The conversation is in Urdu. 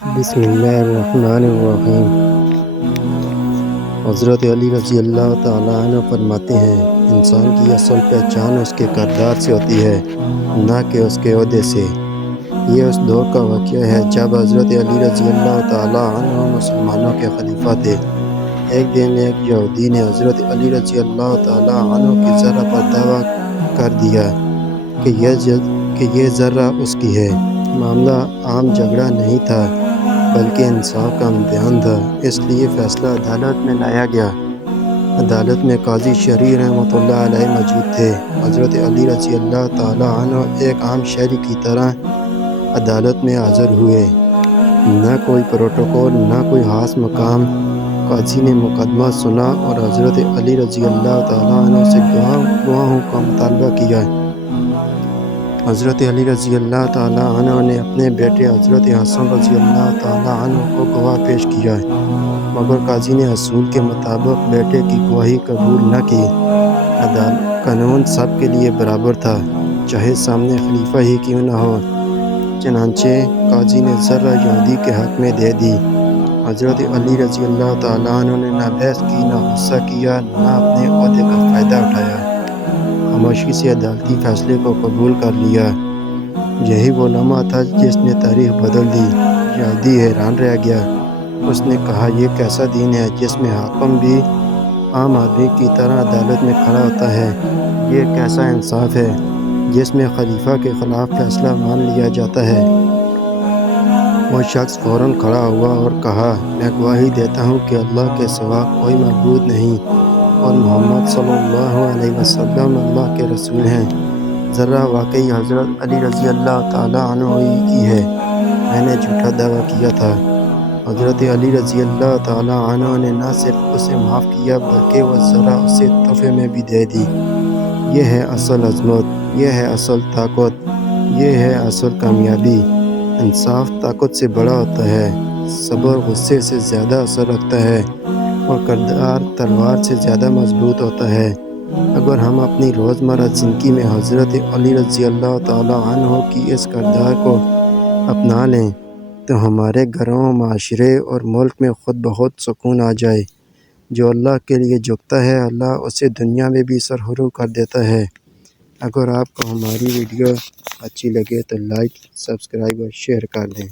بسم اللہ الرحمن الرحیم۔ حضرت علی رضی اللہ تعالیٰ عنہ فرماتے ہیں، انسان کی اصل پہچان اس کے کردار سے ہوتی ہے، نہ کہ اس کے عہدے سے۔ یہ اس دور کا واقعہ ہے جب حضرت علی رضی اللہ تعالیٰ عنہ مسلمانوں کے خلیفہ تھے۔ ایک دن ایک یہودی نے حضرت علی رضی اللہ تعالیٰ عنہ کی ذرہ پر دعویٰ کر دیا کہ یہ ذرہ اس کی ہے۔ معاملہ عام جھگڑا نہیں تھا بلکہ انصاف کا امتحان تھا، اس لیے فیصلہ عدالت میں لایا گیا۔ عدالت میں قاضی شرعی رحمۃ اللہ علیہ موجود تھے۔ حضرت علی رضی اللہ تعالیٰ عنہ ایک عام شہری کی طرح عدالت میں حاضر ہوئے، نہ کوئی پروٹوکول، نہ کوئی خاص مقام۔ قاضی نے مقدمہ سنا اور حضرت علی رضی اللہ تعالیٰ عنہ سے گواہوں کا مطالبہ کیا۔ حضرت علی رضی اللہ تعالیٰ عنہ نے اپنے بیٹے حضرت حسن رضی اللہ تعالیٰ عنہ کو گواہ پیش کیا، مگر قاضی نے اصول کے مطابق بیٹے کی گواہی قبول نہ کی۔ قانون سب کے لیے برابر تھا، چاہے سامنے خلیفہ ہی کیوں نہ ہو۔ چنانچہ قاضی نے ذرہ یہودی کے حق میں دے دی۔ حضرت علی رضی اللہ تعالیٰ عنہ نے نہ بحث کی، نہ غصہ کیا، نہ اپنے عہدے کا فائدہ اٹھایا، خاموشی سے عدالتی فیصلے کو قبول کر لیا۔ یہی وہ لمحہ تھا جس نے تاریخ بدل دی۔ یہودی حیران رہ گیا۔ اس نے کہا، یہ کیسا دین ہے جس میں حاکم بھی عام آدمی کی طرح عدالت میں کھڑا ہوتا ہے؟ یہ کیسا انصاف ہے جس میں خلیفہ کے خلاف فیصلہ مان لیا جاتا ہے؟ وہ شخص فوراً کھڑا ہوا اور کہا، میں گواہی دیتا ہوں کہ اللہ کے سوا کوئی معبود نہیں اور محمد صلی اللہ علیہ وسلم اللہ کے رسول ہیں۔ ذرہ واقعی حضرت علی رضی اللہ تعالیٰ عنہ ہی کی ہے، میں نے جھوٹا دعویٰ کیا تھا۔ حضرت علی رضی اللہ تعالیٰ عنہ نے نہ صرف اسے معاف کیا بلکہ وہ ذرہ اسے تحفے میں بھی دے دی۔ یہ ہے اصل عظمت، یہ ہے اصل طاقت، یہ ہے اصل کامیابی۔ انصاف طاقت سے بڑا ہوتا ہے، صبر غصے سے زیادہ اثر رکھتا ہے اور کردار تلوار سے زیادہ مضبوط ہوتا ہے۔ اگر ہم اپنی روزمرہ زندگی میں حضرت علی رضی اللہ تعالیٰ عنہ کی اس کردار کو اپنا لیں تو ہمارے گھروں، معاشرے اور ملک میں خود بخود سکون آ جائے۔ جو اللہ کے لیے جھکتا ہے، اللہ اسے دنیا میں بھی سرخرو کر دیتا ہے۔ اگر آپ کو ہماری ویڈیو اچھی لگے تو لائک، سبسکرائب اور شیئر کر دیں۔